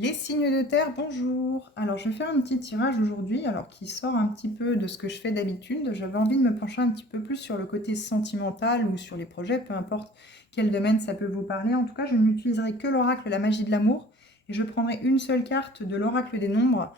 Les signes de terre, bonjour. Alors, je vais faire un petit tirage aujourd'hui, alors qui sort un petit peu de ce que je fais d'habitude. J'avais envie de me pencher un petit peu plus sur le côté sentimental ou sur les projets, peu importe quel domaine ça peut vous parler. En tout cas, je n'utiliserai que l'oracle La Magie de l'amour et je prendrai une seule carte de l'oracle des nombres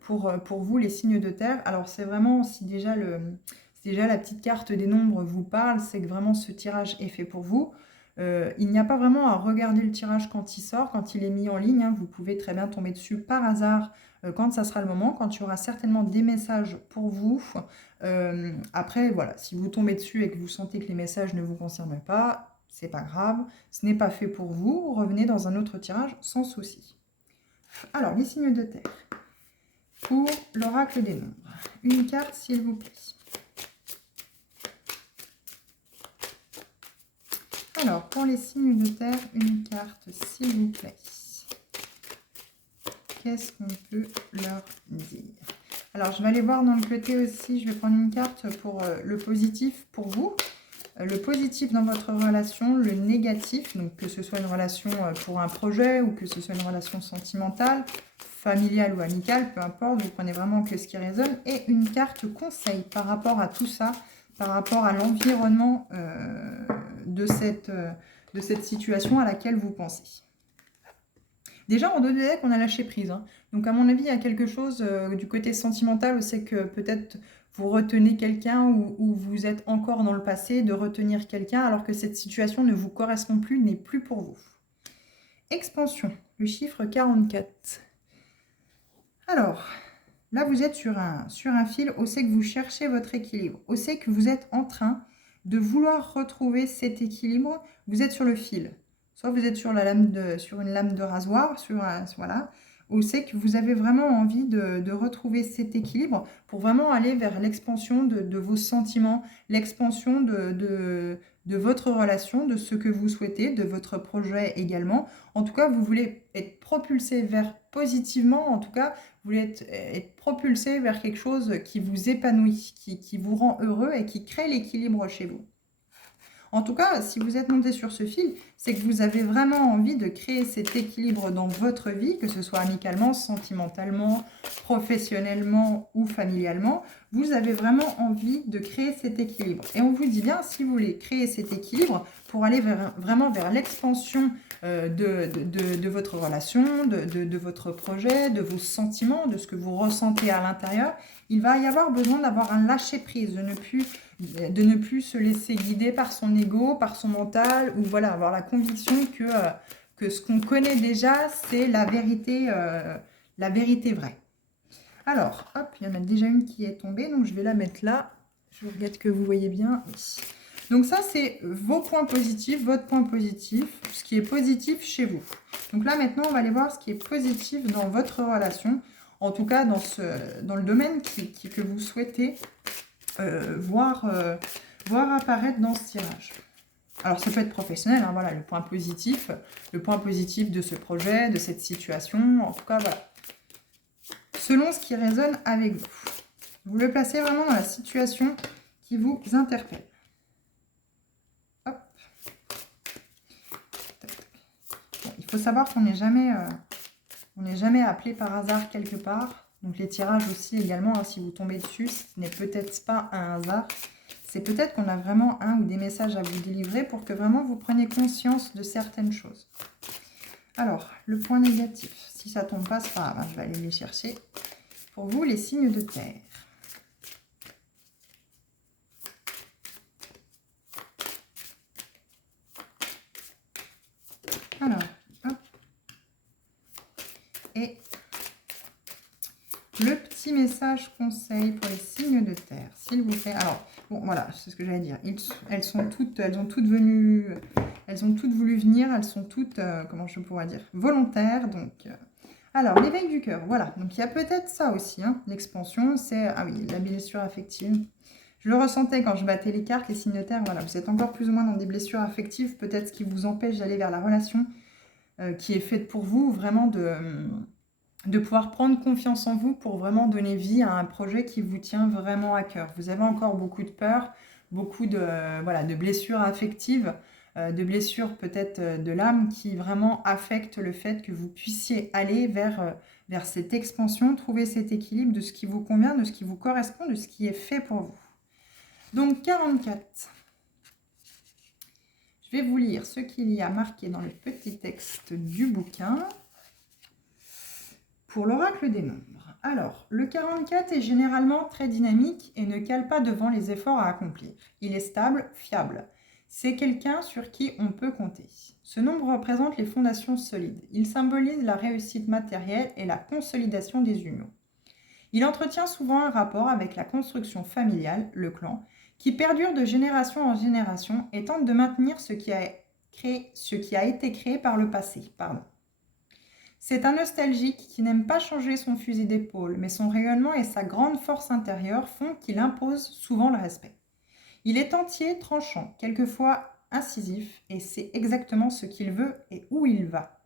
pour vous, les signes de terre. Alors, c'est vraiment, si déjà la petite carte des nombres vous parle, c'est que vraiment ce tirage est fait pour vous. Il n'y a pas vraiment à regarder le tirage quand il sort, quand il est mis en ligne, hein. Vous pouvez très bien tomber dessus par hasard quand ça sera le moment, quand il y aura certainement des messages pour vous. Après, voilà, si vous tombez dessus et que vous sentez que les messages ne vous concernent pas, c'est pas grave, ce n'est pas fait pour vous. Revenez dans un autre tirage sans souci. Alors, les signes de terre. Pour l'oracle des nombres. Une carte, s'il vous plaît. Alors, pour les signes de terre, une carte, s'il vous plaît. Qu'est-ce qu'on peut leur dire? Alors, je vais aller voir dans le côté aussi, je vais prendre une carte pour le positif pour vous. Le positif dans votre relation, le négatif, donc que ce soit une relation pour un projet ou que ce soit une relation sentimentale, familiale ou amicale, peu importe, vous prenez vraiment que ce qui résonne. Et une carte conseil par rapport à tout ça, par rapport à l'environnement de cette situation à laquelle vous pensez. Déjà, en deux decks, on a lâché prise, hein. Donc, à mon avis, il y a quelque chose du côté sentimental, c'est que peut-être vous retenez quelqu'un ou vous êtes encore dans le passé de retenir quelqu'un alors que cette situation ne vous correspond plus, n'est plus pour vous. Expansion, le chiffre 44. Alors, là, vous êtes sur un fil, où c'est que vous cherchez votre équilibre, où c'est que vous êtes en train de vouloir retrouver cet équilibre, vous êtes sur le fil. Soit vous êtes sur une lame de rasoir, voilà, où c'est que vous avez vraiment envie de retrouver cet équilibre pour vraiment aller vers l'expansion de vos sentiments, l'expansion de votre relation, de ce que vous souhaitez, de votre projet également. En tout cas, vous voulez être propulsé vers positivement, en tout cas, vous voulez être propulsé vers quelque chose qui vous épanouit, qui vous rend heureux et qui crée l'équilibre chez vous. En tout cas, si vous êtes monté sur ce fil, c'est que vous avez vraiment envie de créer cet équilibre dans votre vie, que ce soit amicalement, sentimentalement, professionnellement ou familialement. Vous avez vraiment envie de créer cet équilibre. Et on vous dit bien, si vous voulez créer cet équilibre pour aller vraiment vers l'expansion de votre relation, de votre projet, de vos sentiments, de ce que vous ressentez à l'intérieur, il va y avoir besoin d'avoir un lâcher-prise, de ne plus se laisser guider par son ego, par son mental, ou voilà, avoir la conviction que ce qu'on connaît déjà, c'est la vérité vraie. Alors, hop, il y en a déjà une qui est tombée, donc je vais la mettre là. Je regarde que vous voyez bien. Oui. Donc ça, c'est vos points positifs, votre point positif, ce qui est positif chez vous. Donc là, maintenant, on va aller voir ce qui est positif dans votre relation, en tout cas dans le domaine que vous souhaitez voir apparaître dans ce tirage. Alors, ça peut être professionnel, hein, voilà, le point positif de ce projet, de cette situation, en tout cas, voilà. Selon ce qui résonne avec vous. Vous le placez vraiment dans la situation qui vous interpelle. Hop. Bon, il faut savoir qu'on n'est jamais appelé par hasard quelque part. Donc les tirages aussi également, hein, si vous tombez dessus, ce n'est peut-être pas un hasard. C'est peut-être qu'on a vraiment un ou des messages à vous délivrer pour que vraiment vous preniez conscience de certaines choses. Alors, le point négatif, si ça ne tombe pas, c'est pas grave, je vais aller les chercher. Pour vous, les signes de terre. Alors, hop. Et le petit message conseil pour les signes de terre, s'il vous plaît. Alors, bon, voilà, c'est ce que j'allais dire. Elles ont toutes voulu venir, elles sont toutes, comment je pourrais dire, volontaires. Donc, alors, l'éveil du cœur, voilà. Donc, il y a peut-être ça aussi, hein, l'expansion, c'est, ah oui, la blessure affective. Je le ressentais quand je battais les cartes, les signes de terre, voilà. Vous êtes encore plus ou moins dans des blessures affectives, peut-être ce qui vous empêche d'aller vers la relation qui est faite pour vous, vraiment de pouvoir prendre confiance en vous pour vraiment donner vie à un projet qui vous tient vraiment à cœur. Vous avez encore beaucoup de peur, beaucoup de blessures affectives de blessures peut-être de l'âme qui vraiment affectent le fait que vous puissiez aller vers cette expansion, trouver cet équilibre de ce qui vous convient, de ce qui vous correspond, de ce qui est fait pour vous. Donc 44. Je vais vous lire ce qu'il y a marqué dans le petit texte du bouquin pour l'oracle des nombres. Alors, le 44 est généralement très dynamique et ne cale pas devant les efforts à accomplir. Il est stable, fiable. C'est quelqu'un sur qui on peut compter. Ce nombre représente les fondations solides. Il symbolise la réussite matérielle et la consolidation des unions. Il entretient souvent un rapport avec la construction familiale, le clan, qui perdure de génération en génération et tente de maintenir ce qui a été créé par le passé. C'est un nostalgique qui n'aime pas changer son fusil d'épaule, mais son rayonnement et sa grande force intérieure font qu'il impose souvent le respect. Il est entier, tranchant, quelquefois incisif, et sait exactement ce qu'il veut et où il va.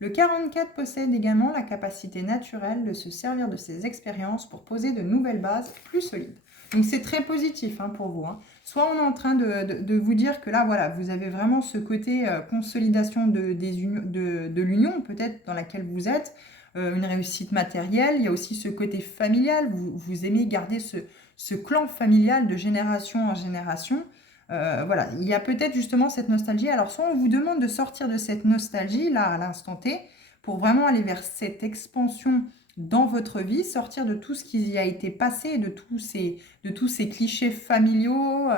Le 44 possède également la capacité naturelle de se servir de ses expériences pour poser de nouvelles bases plus solides. Donc c'est très positif pour vous. Soit on est en train de vous dire que là, voilà, vous avez vraiment ce côté consolidation de l'union, peut-être dans laquelle vous êtes, une réussite matérielle. Il y a aussi ce côté familial. Vous aimez garder ce clan familial de génération en génération. Voilà, il y a peut-être justement cette nostalgie. Alors, soit on vous demande de sortir de cette nostalgie, là, à l'instant T, pour vraiment aller vers cette expansion dans votre vie, sortir de tout ce qui y a été passé, de tous ces clichés familiaux.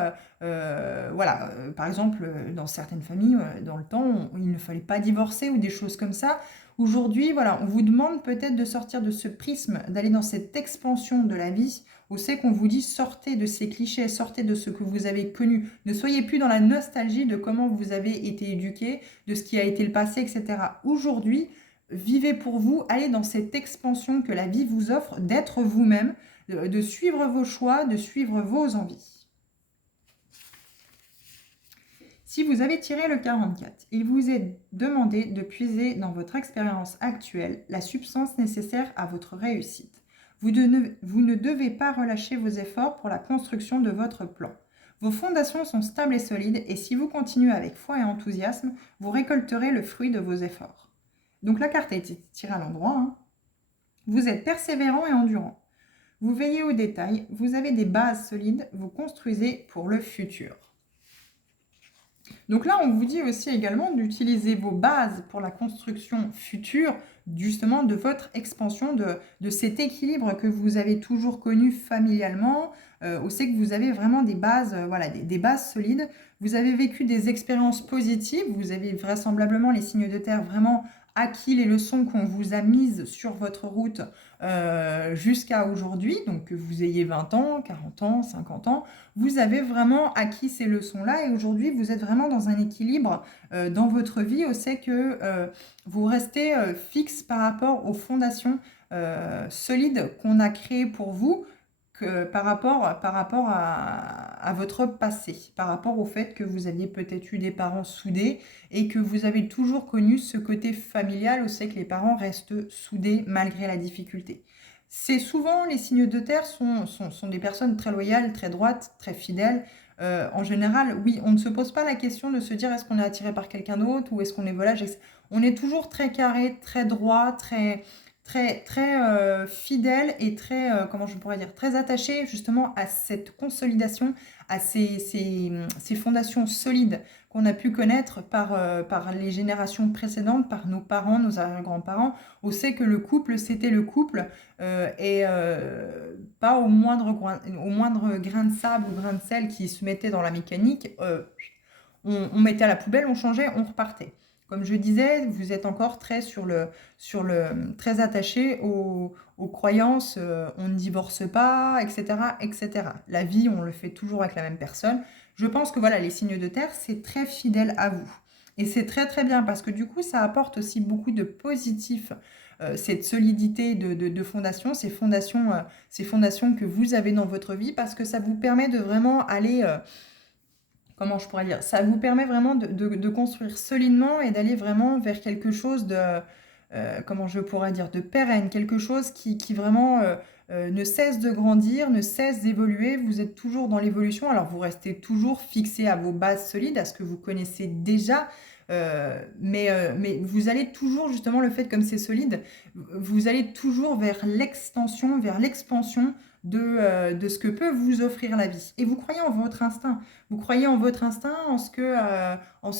Voilà, par exemple, dans certaines familles, dans le temps, il ne fallait pas divorcer ou des choses comme ça. Aujourd'hui, voilà, on vous demande peut-être de sortir de ce prisme, d'aller dans cette expansion de la vie. On sait qu'on vous dit sortez de ces clichés, sortez de ce que vous avez connu. Ne soyez plus dans la nostalgie de comment vous avez été éduqué, de ce qui a été le passé, etc. Aujourd'hui, vivez pour vous, allez dans cette expansion que la vie vous offre, d'être vous-même, de suivre vos choix, de suivre vos envies. Si vous avez tiré le 44, il vous est demandé de puiser dans votre expérience actuelle la substance nécessaire à votre réussite. Vous ne devez pas relâcher vos efforts pour la construction de votre plan. Vos fondations sont stables et solides et si vous continuez avec foi et enthousiasme, vous récolterez le fruit de vos efforts. Donc la carte a été tirée à l'endroit. Vous êtes persévérant et endurant. Vous veillez aux détails, vous avez des bases solides, vous construisez pour le futur. Donc là, on vous dit aussi également d'utiliser vos bases pour la construction future, justement de votre expansion, de cet équilibre que vous avez toujours connu familialement. On sait que vous avez vraiment des bases, voilà, des bases solides. Vous avez vécu des expériences positives, vous avez vraisemblablement les signes de terre vraiment acquis les leçons qu'on vous a mises sur votre route jusqu'à aujourd'hui, donc que vous ayez 20 ans, 40 ans, 50 ans, vous avez vraiment acquis ces leçons-là et aujourd'hui vous êtes vraiment dans un équilibre dans votre vie. On sait que vous restez fixe par rapport aux fondations solides qu'on a créées pour vous, par rapport à votre passé, par rapport au fait que vous aviez peut-être eu des parents soudés et que vous avez toujours connu ce côté familial où c'est que les parents restent soudés malgré la difficulté. C'est souvent, les signes de terre sont des personnes très loyales, très droites, très fidèles. En général, oui, on ne se pose pas la question de se dire est-ce qu'on est attiré par quelqu'un d'autre ou est-ce qu'on est volage. On est toujours très carré, très droit, très fidèle et très, comment je pourrais dire, très attaché justement à cette consolidation, à ces fondations solides qu'on a pu connaître par les générations précédentes, par nos parents, nos arrière-grands-parents. On sait que le couple, c'était le couple et pas au moindre grain de sable ou grain de sel qui se mettait dans la mécanique, on mettait à la poubelle, on changeait, on repartait. Comme je disais, vous êtes encore très très attaché aux croyances, on ne divorce pas, etc., etc. La vie, on le fait toujours avec la même personne. Je pense que voilà, les signes de terre, c'est très fidèle à vous. Et c'est très très bien parce que du coup, ça apporte aussi beaucoup de positif, cette solidité de fondation, ces fondations que vous avez dans votre vie parce que ça vous permet de vraiment aller... comment je pourrais dire, ça vous permet vraiment de construire solidement et d'aller vraiment vers quelque chose comment je pourrais dire, de pérenne, quelque chose qui vraiment ne cesse de grandir, ne cesse d'évoluer. Vous êtes toujours dans l'évolution, alors vous restez toujours fixé à vos bases solides, à ce que vous connaissez déjà, mais vous allez toujours, justement, le fait comme c'est solide, vous allez toujours vers l'extension, vers l'expansion de ce que peut vous offrir la vie. Et vous croyez en votre instinct. Vous croyez en votre instinct, en ce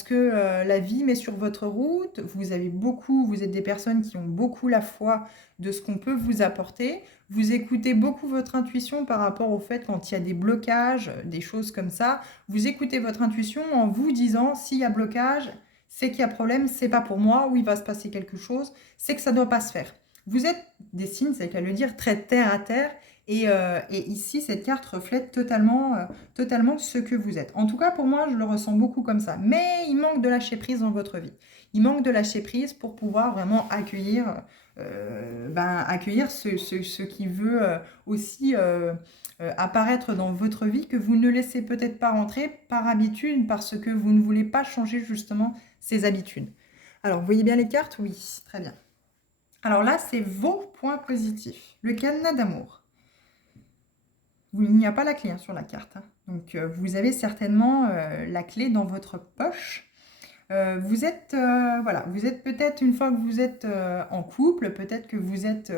que la vie met sur votre route. Vous êtes des personnes qui ont beaucoup la foi de ce qu'on peut vous apporter. Vous écoutez beaucoup votre intuition par rapport au fait quand il y a des blocages, des choses comme ça. Vous écoutez votre intuition en vous disant s'il y a blocage, c'est qu'il y a problème, c'est pas pour moi, ou il va se passer quelque chose, c'est que ça doit pas se faire. Vous êtes des signes, c'est qu'à le dire, très terre à terre. Et ici, cette carte reflète totalement ce que vous êtes. En tout cas, pour moi, je le ressens beaucoup comme ça. Mais il manque de lâcher prise dans votre vie. Il manque de lâcher prise pour pouvoir vraiment accueillir ce qui veut aussi apparaître dans votre vie, que vous ne laissez peut-être pas rentrer par habitude, parce que vous ne voulez pas changer justement ces habitudes. Alors, vous voyez bien les cartes? Oui, très bien. Alors là, c'est vos points positifs. Le cadenas d'amour. Il n'y a pas la clé sur la carte. Donc, vous avez certainement la clé dans votre poche. Vous êtes peut-être, une fois que vous êtes en couple, peut-être que vous êtes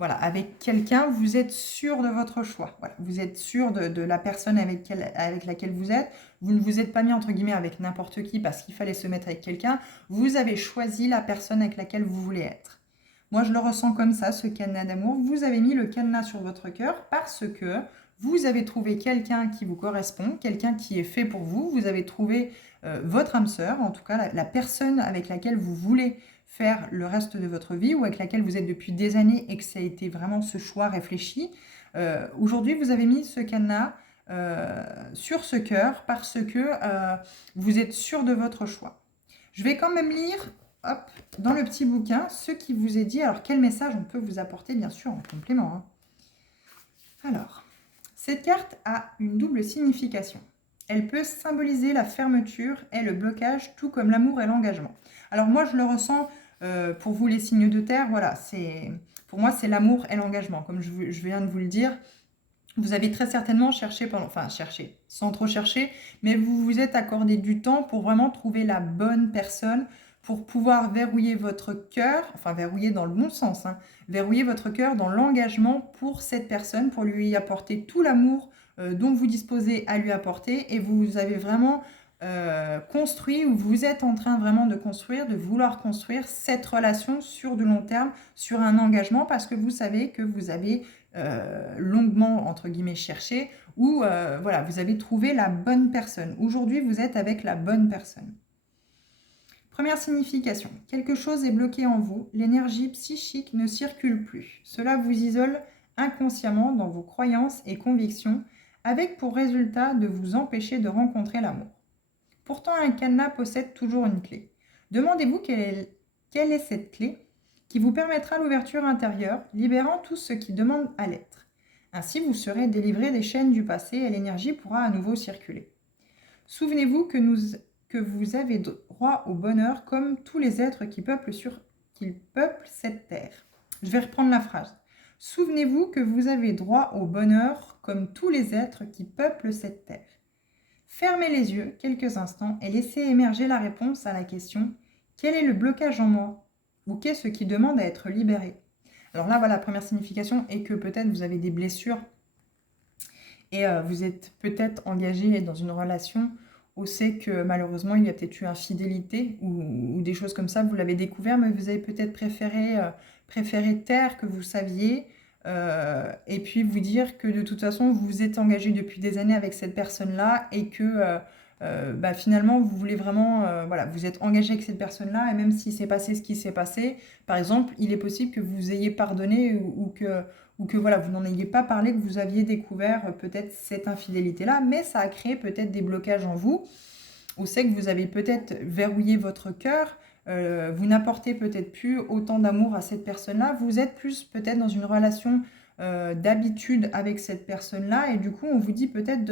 avec quelqu'un, vous êtes sûr de votre choix. Voilà, vous êtes sûr de la personne avec laquelle vous êtes. Vous ne vous êtes pas mis entre guillemets avec n'importe qui parce qu'il fallait se mettre avec quelqu'un. Vous avez choisi la personne avec laquelle vous voulez être. Moi, je le ressens comme ça, ce cadenas d'amour. Vous avez mis le cadenas sur votre cœur parce que vous avez trouvé quelqu'un qui vous correspond, quelqu'un qui est fait pour vous. Vous avez trouvé votre âme sœur, en tout cas la personne avec laquelle vous voulez faire le reste de votre vie ou avec laquelle vous êtes depuis des années et que ça a été vraiment ce choix réfléchi. Aujourd'hui, vous avez mis ce cadenas sur ce cœur parce que vous êtes sûr de votre choix. Je vais quand même lire dans le petit bouquin ce qui vous est dit. Alors, quel message on peut vous apporter, bien sûr, en complément. Alors, cette carte a une double signification. Elle peut symboliser la fermeture et le blocage, tout comme l'amour et l'engagement. Alors moi, je le ressens, pour vous les signes de terre, voilà, pour moi, c'est l'amour et l'engagement. Comme je viens de vous le dire, vous avez très certainement cherché, sans trop chercher, mais vous vous êtes accordé du temps pour vraiment trouver la bonne personne, pour pouvoir verrouiller votre cœur, enfin verrouiller dans le bon sens, verrouiller votre cœur dans l'engagement pour cette personne, pour lui apporter tout l'amour dont vous disposez à lui apporter. Et vous avez vraiment construit, ou vous êtes en train vraiment de construire, de vouloir construire cette relation sur du long terme, sur un engagement, parce que vous savez que vous avez longuement, entre guillemets, cherché, ou vous avez trouvé la bonne personne. Aujourd'hui, vous êtes avec la bonne personne. Première signification, quelque chose est bloqué en vous, l'énergie psychique ne circule plus. Cela vous isole inconsciemment dans vos croyances et convictions, avec pour résultat de vous empêcher de rencontrer l'amour. Pourtant, un cadenas possède toujours une clé. Demandez-vous quelle est cette clé qui vous permettra l'ouverture intérieure, libérant tout ce qui demande à l'être. Ainsi, vous serez délivré des chaînes du passé et l'énergie pourra à nouveau circuler. Souvenez-vous que vous avez droit au bonheur comme tous les êtres qui peuplent cette terre. Je vais reprendre la phrase. Souvenez-vous que vous avez droit au bonheur comme tous les êtres qui peuplent cette terre. Fermez les yeux quelques instants et laissez émerger la réponse à la question « Quel est le blocage en moi ?» ou « Qu'est-ce qui demande à être libéré ?» Alors là, voilà, la première signification est que peut-être vous avez des blessures et vous êtes peut-être engagé dans une relation où c'est que malheureusement il y a peut-être eu infidélité ou des choses comme ça, vous l'avez découvert, mais vous avez peut-être préféré taire que vous saviez, et puis vous dire que de toute façon vous vous êtes engagé depuis des années avec cette personne-là et que finalement vous voulez vraiment, vous êtes engagé avec cette personne-là, et même s'il s'est passé ce qui s'est passé, par exemple, il est possible que vous ayez pardonné ou que vous n'en ayez pas parlé, que vous aviez découvert peut-être cette infidélité-là, mais ça a créé peut-être des blocages en vous, ou c'est que vous avez peut-être verrouillé votre cœur, vous n'apportez peut-être plus autant d'amour à cette personne-là, vous êtes plus peut-être dans une relation d'habitude avec cette personne-là, et du coup on vous dit peut-être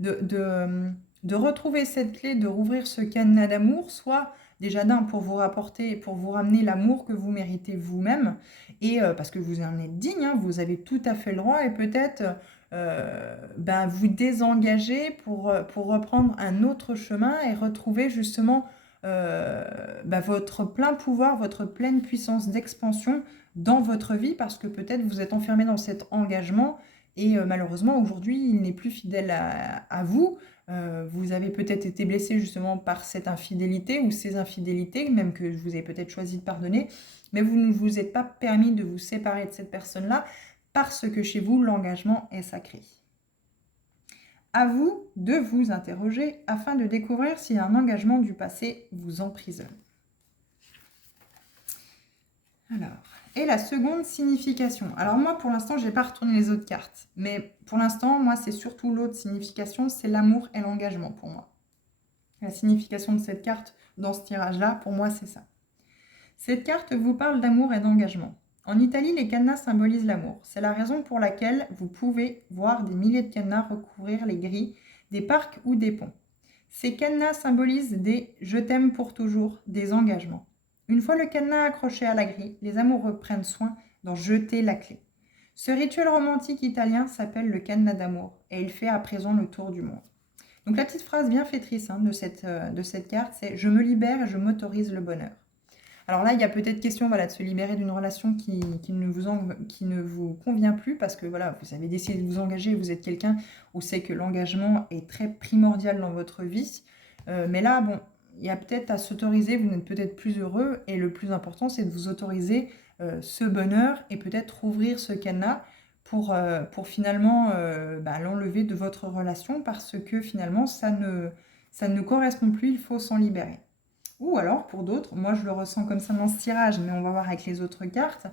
de retrouver cette clé, de rouvrir ce cadenas d'amour, soit Déjà d'un, pour vous rapporter, pour vous ramener l'amour que vous méritez vous-même, et parce que vous en êtes digne, hein, vous avez tout à fait le droit, et peut-être vous désengager pour reprendre un autre chemin et retrouver justement votre plein pouvoir, votre pleine puissance d'expansion dans votre vie, parce que peut-être vous êtes enfermé dans cet engagement et malheureusement aujourd'hui il n'est plus fidèle à vous. Vous avez peut-être été blessé justement par cette infidélité ou ces infidélités, même que vous avez peut-être choisi de pardonner, mais vous ne vous êtes pas permis de vous séparer de cette personne-là parce que chez vous l'engagement est sacré. À vous de vous interroger afin de découvrir si un engagement du passé vous emprisonne. Alors, et la seconde signification. Alors moi, pour l'instant, je n'ai pas retourné les autres cartes. Mais pour l'instant, moi, c'est surtout l'autre signification, c'est l'amour et l'engagement pour moi. La signification de cette carte dans ce tirage-là, pour moi, c'est ça. Cette carte vous parle d'amour et d'engagement. En Italie, les cadenas symbolisent l'amour. C'est la raison pour laquelle vous pouvez voir des milliers de cadenas recouvrir les grilles des parcs ou des ponts. Ces cadenas symbolisent des « je t'aime pour toujours », des engagements. Une fois le cadenas accroché à la grille, les amoureux prennent soin d'en jeter la clé. Ce rituel romantique italien s'appelle le cadenas d'amour et il fait à présent le tour du monde. Donc la petite phrase bienfaitrice de cette carte, c'est « je me libère et je m'autorise le bonheur ». Alors là, il y a peut-être question de se libérer d'une relation qui ne vous convient plus parce que voilà, vous avez décidé de vous engager, vous êtes quelqu'un où c'est que l'engagement est très primordial dans votre vie. Mais là, bon, il y a peut-être à s'autoriser, vous n'êtes peut-être plus heureux et le plus important, c'est de vous autoriser ce bonheur et peut-être ouvrir ce cadenas pour finalement l'enlever de votre relation parce que finalement, ça ne correspond plus, il faut s'en libérer. Ou alors, pour d'autres, moi je le ressens comme ça dans ce tirage, mais on va voir avec les autres cartes,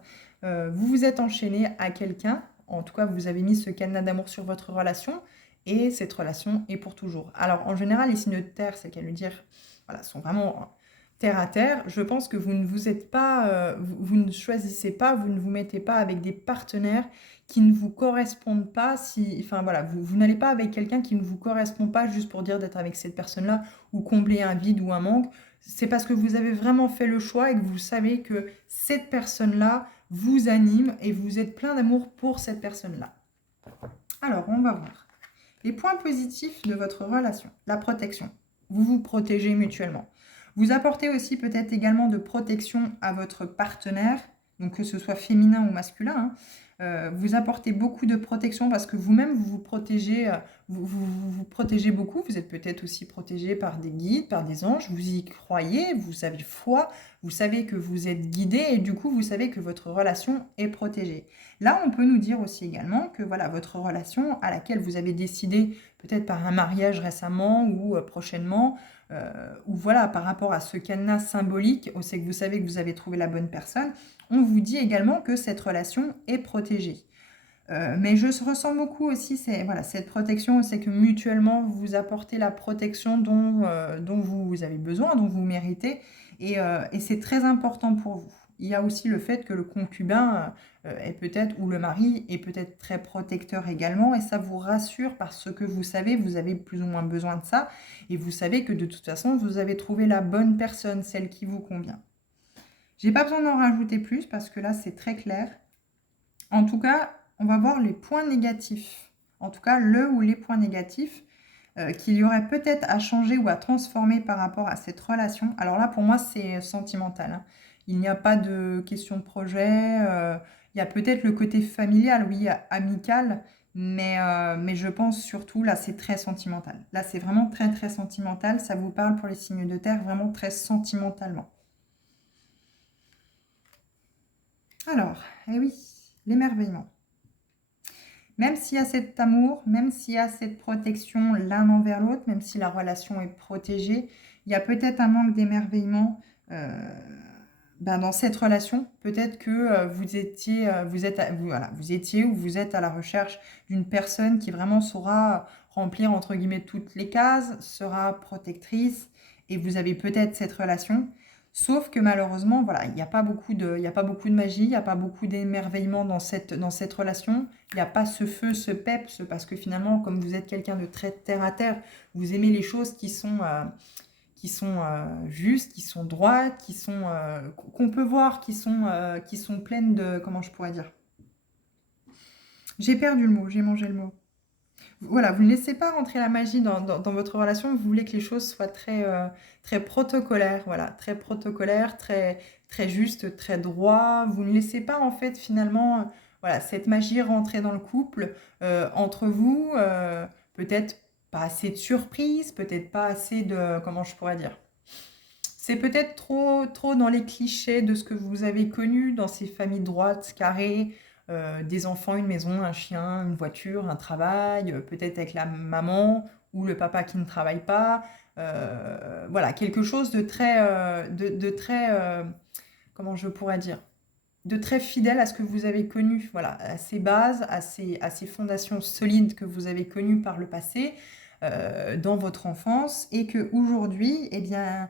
vous vous êtes enchaîné à quelqu'un, en tout cas vous avez mis ce cadenas d'amour sur votre relation, et cette relation est pour toujours. Alors en général, les signes de terre, c'est qu'à lui dire, voilà, sont vraiment terre à terre. Je pense que vous ne vous êtes pas, vous ne choisissez pas, vous ne vous mettez pas avec des partenaires qui ne vous correspondent pas. Enfin voilà, vous n'allez pas avec quelqu'un qui ne vous correspond pas juste pour dire d'être avec cette personne-là ou combler un vide ou un manque. C'est parce que vous avez vraiment fait le choix et que vous savez que cette personne-là vous anime et vous êtes plein d'amour pour cette personne-là. Alors, on va voir. Les points positifs de votre relation. La protection. Vous vous protégez mutuellement. Vous apportez aussi peut-être également de protection à votre partenaire, donc que ce soit féminin ou masculin. Vous apportez beaucoup de protection parce que vous-même, vous vous protégez, vous protégez beaucoup. Vous êtes peut-être aussi protégé par des guides, par des anges. Vous y croyez, vous avez foi, vous savez que vous êtes guidé et du coup, vous savez que votre relation est protégée. Là, on peut nous dire aussi également que voilà, votre relation à laquelle vous avez décidé peut-être par un mariage récemment ou prochainement, ou voilà, par rapport à ce cadenas symbolique, c'est que vous savez que vous avez trouvé la bonne personne, on vous dit également que cette relation est protégée. Mais je ressens beaucoup aussi cette protection, c'est que mutuellement, vous vous apportez la protection dont vous avez besoin, dont vous méritez, et c'est très important pour vous. Il y a aussi le fait que le concubin est peut-être, ou le mari est peut-être très protecteur également, et ça vous rassure parce que vous savez, vous avez plus ou moins besoin de ça, et vous savez que de toute façon, vous avez trouvé la bonne personne, celle qui vous convient. J'ai pas besoin d'en rajouter plus parce que là, c'est très clair. En tout cas, on va voir les points négatifs. En tout cas, le ou les points négatifs qu'il y aurait peut-être à changer ou à transformer par rapport à cette relation. Alors là, pour moi, c'est sentimental. Hein. Il n'y a pas de question de projet. Il y a peut-être le côté familial, oui, amical. Mais je pense surtout, là, c'est très sentimental. Là, c'est vraiment très, très sentimental. Ça vous parle pour les signes de terre, vraiment très sentimentalement. Alors, eh oui, l'émerveillement. Même s'il y a cet amour, même s'il y a cette protection l'un envers l'autre, même si la relation est protégée, il y a peut-être un manque d'émerveillement dans cette relation. Peut-être que vous étiez ou vous êtes à la recherche d'une personne qui vraiment saura remplir entre guillemets toutes les cases, sera protectrice, et vous avez peut-être cette relation. Sauf que malheureusement, voilà, il n'y a pas beaucoup de magie, il n'y a pas beaucoup d'émerveillement dans cette relation. Il n'y a pas ce feu, ce peps, parce que finalement, comme vous êtes quelqu'un de très terre à terre, vous aimez les choses qui sont justes, qui sont droites, qu'on peut voir, qui sont pleines de... Comment je pourrais dire? J'ai perdu le mot, j'ai mangé le mot. Voilà, vous ne laissez pas rentrer la magie dans votre relation, vous voulez que les choses soient très protocolaires, voilà, très protocolaires, très justes, très droits. Vous ne laissez pas en fait finalement voilà, cette magie rentrer dans le couple entre vous, peut-être pas assez de surprises, peut-être pas assez de, comment je pourrais dire, c'est peut-être trop dans les clichés de ce que vous avez connu dans ces familles droites, carrées, des enfants, une maison, un chien, une voiture, un travail, peut-être avec la maman ou le papa qui ne travaille pas. Voilà, quelque chose de très, comment je pourrais dire, de très fidèle à ce que vous avez connu, voilà, à ces bases, à ces fondations solides que vous avez connues par le passé, dans votre enfance, et que aujourd'hui, eh bien,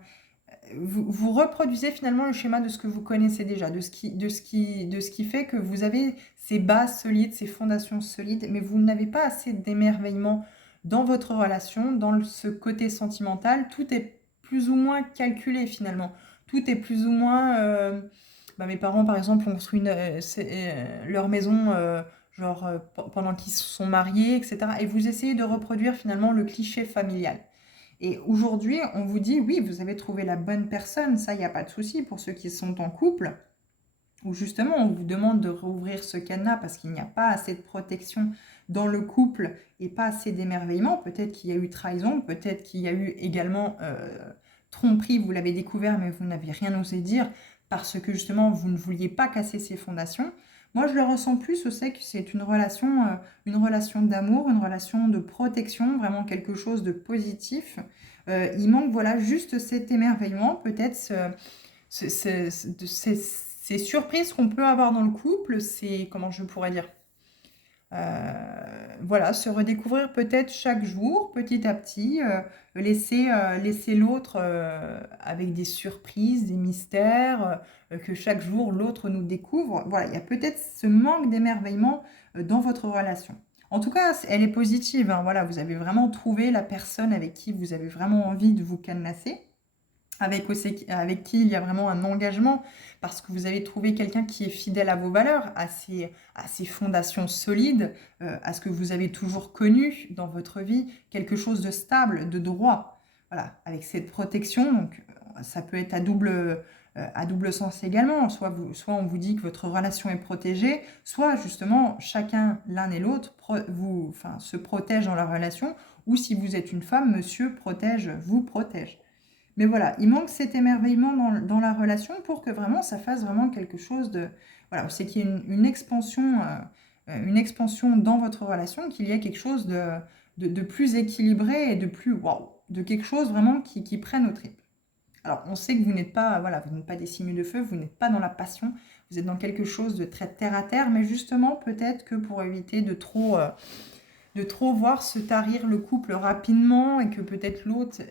vous reproduisez finalement le schéma de ce que vous connaissez déjà, de ce qui fait que vous avez ces bases solides, ces fondations solides, mais vous n'avez pas assez d'émerveillement dans votre relation, dans ce côté sentimental. Tout est plus ou moins calculé finalement. Tout est plus ou moins... mes parents, par exemple, ont construit leur maison genre pendant qu'ils se sont mariés, etc. Et vous essayez de reproduire finalement le cliché familial. Et aujourd'hui, on vous dit, oui, vous avez trouvé la bonne personne, ça, il n'y a pas de souci pour ceux qui sont en couple, ou justement, on vous demande de rouvrir ce cadenas parce qu'il n'y a pas assez de protection dans le couple et pas assez d'émerveillement. Peut-être qu'il y a eu trahison, peut-être qu'il y a eu également tromperie, vous l'avez découvert, mais vous n'avez rien osé dire parce que justement, vous ne vouliez pas casser ces fondations. Moi, je le ressens plus, je sais que c'est une relation d'amour, une relation de protection, vraiment quelque chose de positif. Il manque, voilà, juste cet émerveillement, peut-être ces surprises qu'on peut avoir dans le couple, c'est, comment je pourrais dire, voilà, se redécouvrir peut-être chaque jour, petit à petit, laisser l'autre avec des surprises, des mystères, que chaque jour l'autre nous découvre. Voilà, il y a peut-être ce manque d'émerveillement dans votre relation. En tout cas, elle est positive, hein, voilà, vous avez vraiment trouvé la personne avec qui vous avez vraiment envie de vous cadenasser. Avec qui il y a vraiment un engagement, parce que vous avez trouvé quelqu'un qui est fidèle à vos valeurs, à ses fondations solides, à ce que vous avez toujours connu dans votre vie, quelque chose de stable, de droit. Voilà, avec cette protection, donc ça peut être à double sens également. Soit on vous dit que votre relation est protégée, soit justement chacun, l'un et l'autre, se protège dans la relation, ou si vous êtes une femme, monsieur vous protège. Mais voilà, il manque cet émerveillement dans la relation pour que vraiment ça fasse vraiment quelque chose de... Voilà, c'est qu'il y ait une expansion dans votre relation, qu'il y ait quelque chose de plus équilibré et de plus waouh, de quelque chose vraiment qui prenne au tripes. Alors, on sait que vous n'êtes pas, voilà, vous n'êtes pas des signes de feu, vous n'êtes pas dans la passion, vous êtes dans quelque chose de très terre à terre, mais justement, peut-être que pour éviter de trop voir se tarir le couple rapidement et que peut-être l'autre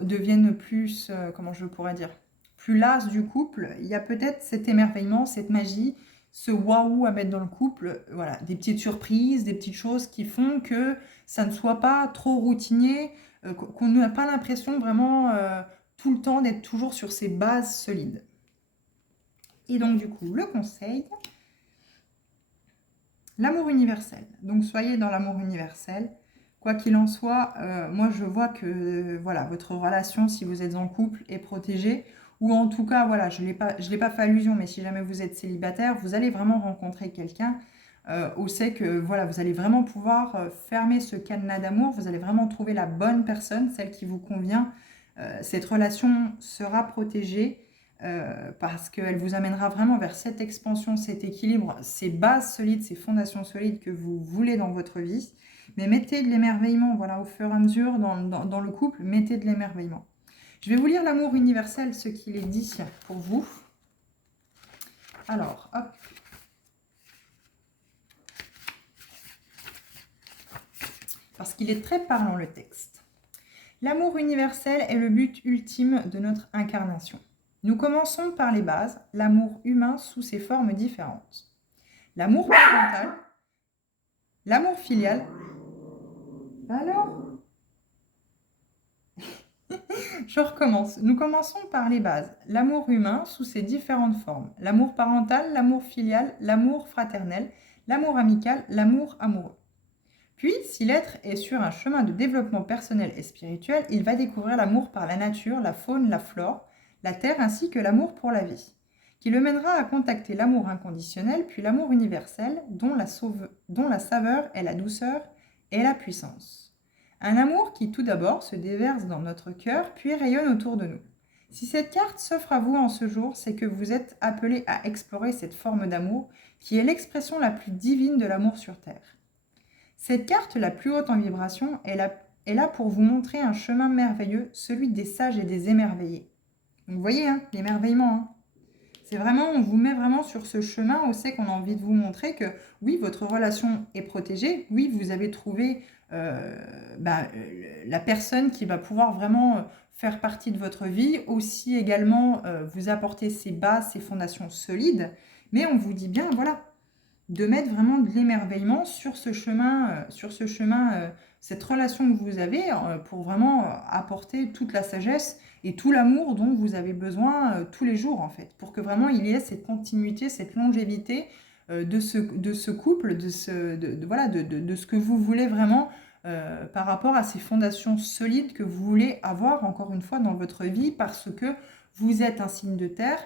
devienne plus, comment je pourrais dire, plus las du couple, il y a peut-être cet émerveillement, cette magie, ce waouh à mettre dans le couple, voilà, des petites surprises, des petites choses qui font que ça ne soit pas trop routinier, qu'on n'a pas l'impression vraiment tout le temps d'être toujours sur ces bases solides. Et donc du coup, le conseil, l'amour universel. Donc soyez dans l'amour universel. Quoi qu'il en soit, moi je vois que voilà, votre relation, si vous êtes en couple, est protégée. Ou en tout cas, voilà, je l'ai pas fait allusion, mais si jamais vous êtes célibataire, vous allez vraiment rencontrer quelqu'un où c'est que voilà, vous allez vraiment pouvoir fermer ce cadenas d'amour, vous allez vraiment trouver la bonne personne, celle qui vous convient. Cette relation sera protégée parce qu'elle vous amènera vraiment vers cette expansion, cet équilibre, ces bases solides, ces fondations solides que vous voulez dans votre vie. Mais mettez de l'émerveillement, voilà, au fur et à mesure dans le couple, mettez de l'émerveillement. Je vais vous lire l'amour universel, ce qu'il est dit pour vous. Alors, hop. Parce qu'il est très parlant le texte. L'amour universel est le but ultime de notre incarnation. Nous commençons par les bases, l'amour humain sous ses formes différentes. L'amour parental, l'amour filial. Alors Je recommence. Nous commençons par les bases. L'amour humain sous ses différentes formes. L'amour parental, l'amour filial, l'amour fraternel, l'amour amical, l'amour amoureux. Puis, si l'être est sur un chemin de développement personnel et spirituel, il va découvrir l'amour par la nature, la faune, la flore, la terre ainsi que l'amour pour la vie, qui le mènera à contacter l'amour inconditionnel, puis l'amour universel, dont la saveur est la douceur et la puissance. Un amour qui tout d'abord se déverse dans notre cœur, puis rayonne autour de nous. Si cette carte s'offre à vous en ce jour, c'est que vous êtes appelé à explorer cette forme d'amour qui est l'expression la plus divine de l'amour sur Terre. Cette carte, la plus haute en vibration, est là pour vous montrer un chemin merveilleux, celui des sages et des émerveillés. Donc vous voyez, hein, l'émerveillement, hein. C'est vraiment, on vous met vraiment sur ce chemin où c'est qu'on a envie de vous montrer que oui, votre relation est protégée, oui, vous avez trouvé la personne qui va pouvoir vraiment faire partie de votre vie, aussi également vous apporter ses bases, ses fondations solides, mais on vous dit bien, voilà, de mettre vraiment de l'émerveillement sur ce chemin, cette relation que vous avez pour vraiment apporter toute la sagesse et tout l'amour dont vous avez besoin tous les jours en fait, pour que vraiment il y ait cette continuité, cette longévité de ce couple, de ce que vous voulez vraiment par rapport à ces fondations solides que vous voulez avoir encore une fois dans votre vie, parce que vous êtes un signe de terre,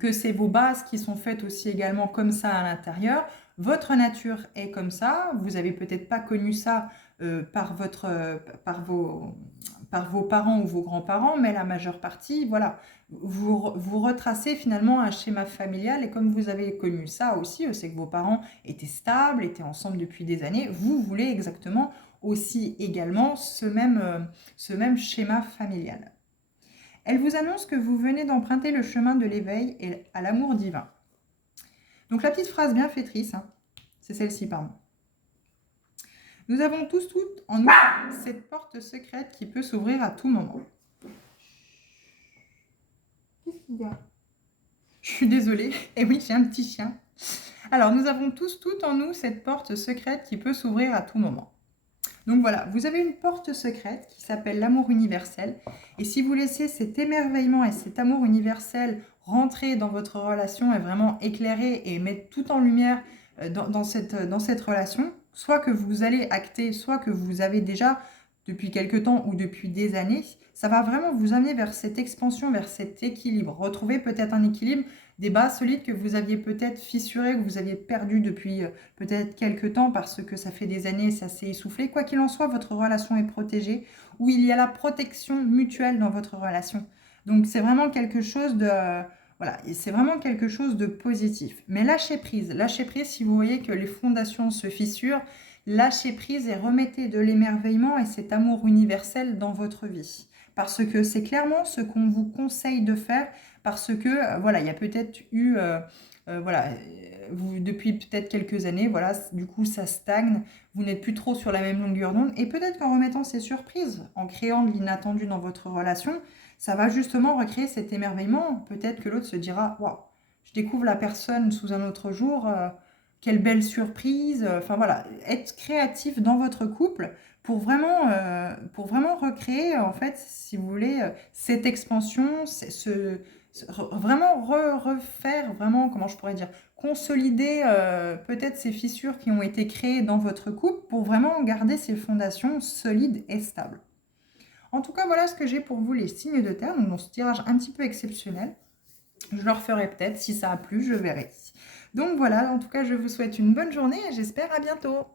que c'est vos bases qui sont faites aussi également comme ça à l'intérieur. Votre nature est comme ça. Vous n'avez peut-être pas connu ça par vos parents ou vos grands-parents, mais la majeure partie, voilà, vous retracez finalement un schéma familial, et comme vous avez connu ça aussi, c'est que vos parents étaient stables, étaient ensemble depuis des années, vous voulez exactement aussi également ce même schéma familial. Elle vous annonce que vous venez d'emprunter le chemin de l'éveil et à l'amour divin. Donc la petite phrase bienfaitrice, hein, c'est celle-ci, pardon. Nous avons tous toutes en nous cette porte secrète qui peut s'ouvrir à tout moment. Qu'est-ce qu'il y a? Je suis désolée. Et oui, j'ai un petit chien. Alors, nous avons tous toutes en nous cette porte secrète qui peut s'ouvrir à tout moment. Donc voilà, vous avez une porte secrète qui s'appelle l'amour universel. Et si vous laissez cet émerveillement et cet amour universel rentrer dans votre relation et vraiment éclairer et mettre tout en lumière dans cette relation, soit que vous allez acter, soit que vous avez déjà depuis quelque temps ou depuis des années, ça va vraiment vous amener vers cette expansion, vers cet équilibre. Retrouver peut-être un équilibre, des bases solides que vous aviez peut-être fissurées, que vous aviez perdues depuis peut-être quelques temps parce que ça fait des années et ça s'est essoufflé. Quoi qu'il en soit, votre relation est protégée, où il y a la protection mutuelle dans votre relation. Donc c'est vraiment quelque chose de... voilà, c'est vraiment quelque chose de positif. Mais lâchez prise si vous voyez que les fondations se fissurent, lâchez prise et remettez de l'émerveillement et cet amour universel dans votre vie. Parce que c'est clairement ce qu'on vous conseille de faire, parce que, voilà, il y a peut-être eu, vous, depuis peut-être quelques années, voilà, du coup, ça stagne, vous n'êtes plus trop sur la même longueur d'onde, et peut-être qu'en remettant ces surprises, en créant de l'inattendu dans votre relation, ça va justement recréer cet émerveillement. Peut-être que l'autre se dira « Waouh, je découvre la personne sous un autre jour, quelle belle surprise !» Enfin voilà, être créatif dans votre couple pour vraiment recréer, en fait, si vous voulez, cette expansion, vraiment refaire, vraiment, comment je pourrais dire, consolider peut-être ces fissures qui ont été créées dans votre couple pour vraiment garder ces fondations solides et stables. En tout cas, voilà ce que j'ai pour vous, les signes de terre. Donc, dans ce tirage un petit peu exceptionnel, je le referai peut-être. Si ça a plu, je verrai. Donc voilà, en tout cas, je vous souhaite une bonne journée et j'espère à bientôt.